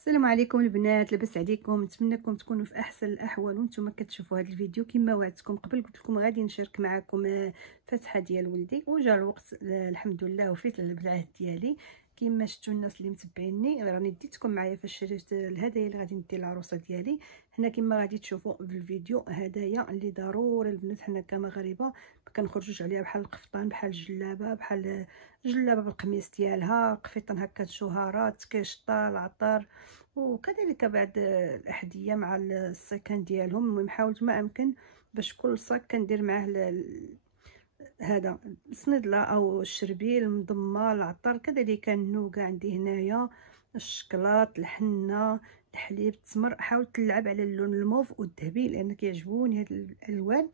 السلام عليكم البنات، لاباس عليكم؟ نتمنىكم تكونوا في احسن الاحوال وانتم كتشوفوا هذا الفيديو. كما وعدتكم قبل قلت لكم غادي نشارك معكم فتحه ديال ولدي، وجا الوقت الحمد لله وفيت العهد ديالي. كما شفتوا الناس اللي متبعيني راني ديتكم معايا فاش شريت الهدايا اللي غادي ندي للعروسه ديالي. هنا كما غادي تشوفوا في الفيديو هدايا اللي ضروري البنات حنا كمغاربه ما كنخرجوش عليها، بحال القفطان، بحال الجلابه، بحال جلابه بالقميص ديالها، قفيطان هكا شهارات، كشطه، العطر، وكذلك بعد الاحذيه مع السكن ديالهم. المهم حاولت ما امكن باش كل صاك كندير معاه هذا السندله او الشربيل، المضمه، العطر، كذلك النوقه عندي هنايا، الشكلاط، الحنه، الحليب، التمر. حاولت نلعب على اللون الموف والذهبي لان كيعجبوني هاد الالوان،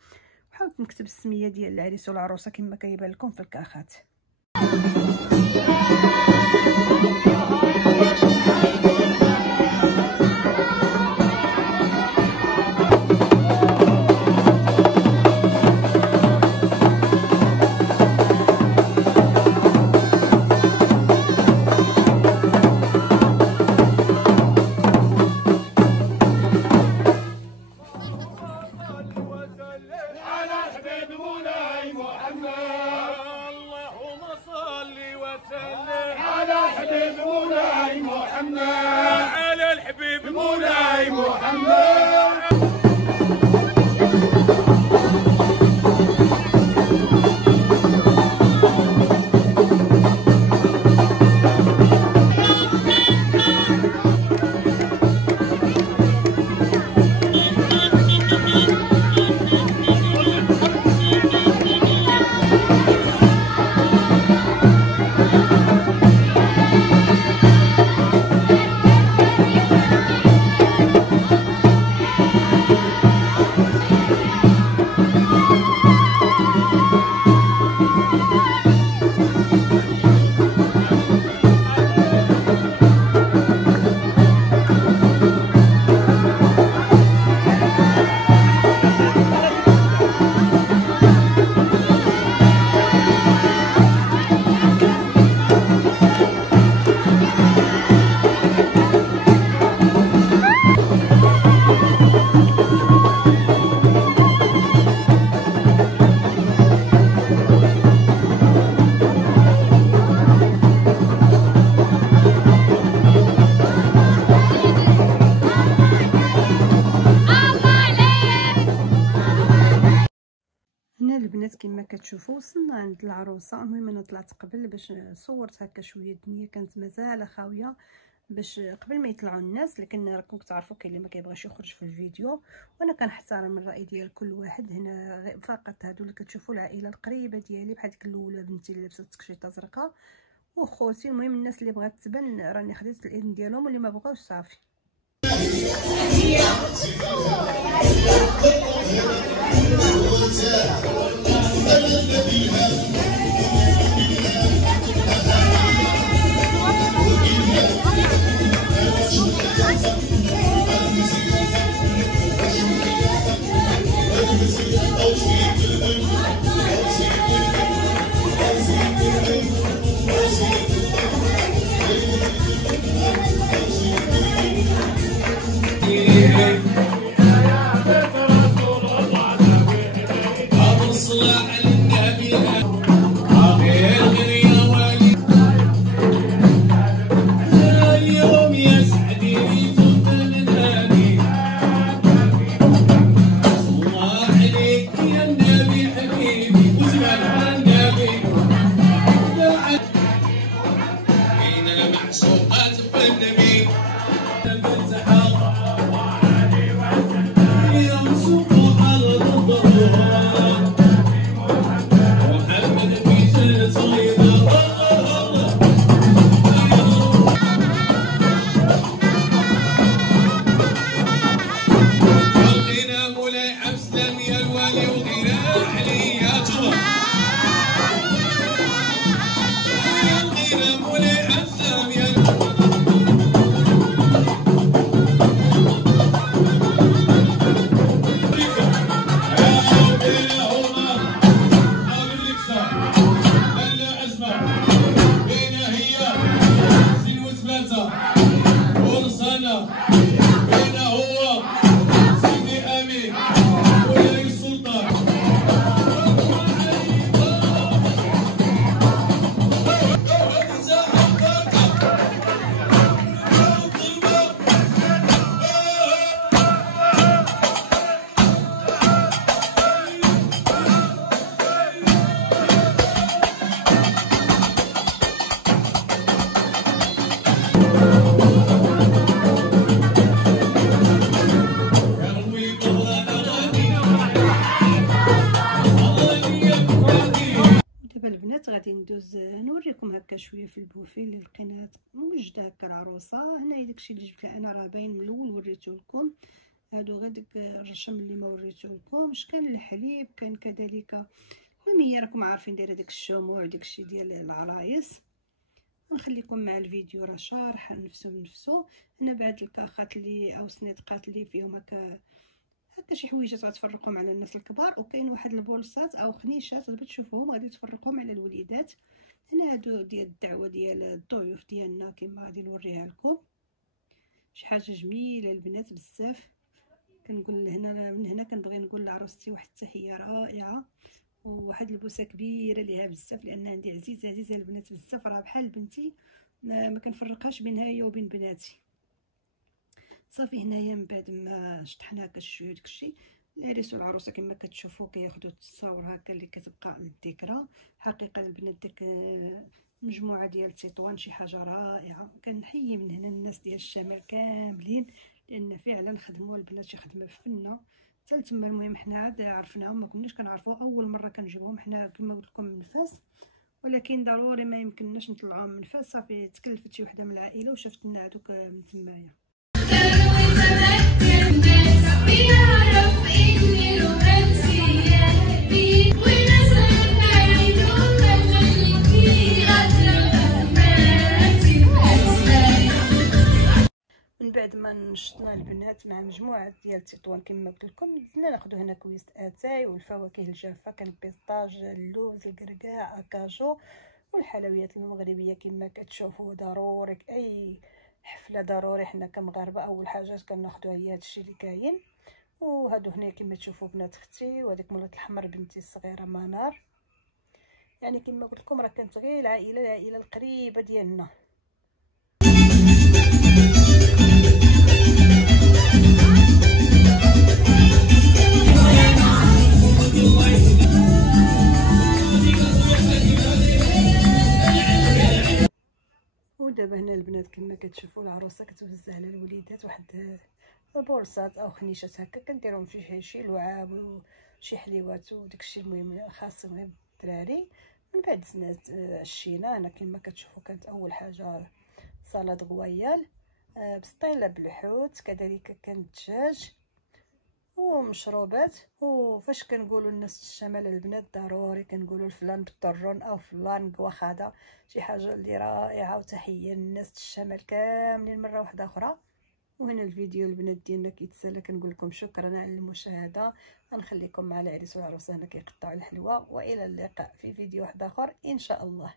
وحاولت نكتب السميه ديال العريس والعروسه كما كيبان لكم في الكاخات. على الحبيب مولاي محمد. البنات كما كتشوفوا وصلنا عند العروسه. المهم انا طلعت قبل باش صورت هكا شويه، الدنيا كانت مازال خاويه باش قبل ما يطلعوا الناس، لكن راكم تعرفوا كاين اللي ما كيبغيش يخرج في الفيديو، وانا كنحترم الراي ديال كل واحد. هنا فقط هادو اللي كتشوفوا العائله القريبه ديالي، بحال ديك الاولى بنتي اللي لبست تكشيطه زرقاء وخوتي. المهم الناس اللي بغات تبان راني خديت الاذن ديالهم، واللي ما بغاوش صافي. العروسة هنا هو سيدي أمين ولي السلطان. البنات غادي ندوز نوريكم هكا شويه في البوفي اللي لقينا موجده هكا العروسه. هنايا داكشي اللي جبت انا راه باين من الاول وريته لكم. هادو غير داك الرشم اللي ما وريته لكمش. كان الحليب، كان كذلك المهم هي راكم عارفين دايره داك الشموع داكشي ديال العرايس. نخليكم مع الفيديو راه شارح نفسو. هنا بعد الكاخات اللي او سنيدقات اللي فيهم هكا شي حويجات غتفرقوهم على الناس الكبار، وكاين واحد البولصات او خنيشات غادي تشوفوهم غادي تفرقوهم على الوليدات. هنا هادو ديال الدعوه ديال الضيوف ديالنا كما غادي نوريها لكم. شي حاجه جميله البنات بزاف. كنقول هنا من هنا كنبغي نقول لعروستي واحد التحيه رائعه وواحد البوسه كبيره ليها بزاف، لان عندي عزيزه البنات بزاف، راه بحال بنتي ما كنفرقهاش بينها هي وبين بناتي. صافي هنايا من بعد ما شطحنا هكا شويه داكشي العريس والعروسه كما كتشوفوا كياخذوا التصاور هكا اللي كتبقى للذكرى. حقيقه البنات ديك مجموعه ديال التطوان شي حاجه رائعه. كنحيي من هنا الناس ديال الشمال كاملين لان فعلا خدموا البنات شي خدمه فنه حتى تما. المهم حنا عاد عرفناهم، ما كناش كنعرفوا، اول مره كنجيبوهم حنا كما قلت لكم من فاس، ولكن ضروري ما يمكنناش نطلعوهم من فاس. صافي تكلفت شي وحده من العائله وشافت لنا هذوك من تمايا. من بعد ما نشطنا البنات مع مجموعه ديال التطوان كما قلت لكم، بدنا ناخذ هنا كويس اتاي والفواكه الجافه، كان بيستاج، اللوز، الكركاع، اكاجو، والحلويات المغربيه كما كتشوفوا. ضروري اي حفله ضروري حنا كمغاربه اول حاجات كناخذوا هي هادشي اللي كاين. وهادو هنا كما تشوفوا بنات اختي وهذيك مولات الحمر بنتي الصغيره منار. يعني كما قلت لكم راه كانت غير العائله القريبه ديالنا. ودابا هنا البنات كما كتشوفوا العروسه كتوزع على الوليدات واحد بورصات او خنيشات هكا كنديرهم في شي لعاب وشي حليوات وداكشي المهم خاص بالدراري. من بعد عشينا. هنا كما كتشوفوا كانت اول حاجه سلطه غويال بسطيله بالحوت، كذلك كان الدجاج ومشروبات. وفاش كنقولوا الناس الشمال البنات ضروري كنقولوا الفلان بالطرون او فلان كواخاده، شي حاجه اللي رائعه. وتحيه للناس الشمال كاملين مره واحده اخرى. وهنا الفيديو البنات ديالنا كيتسالى. كنقول لكم شكرا على المشاهده. غنخليكم مع العريس والعروسه هنا كيقطعوا الحلوى، والى اللقاء في فيديو واحد اخر ان شاء الله.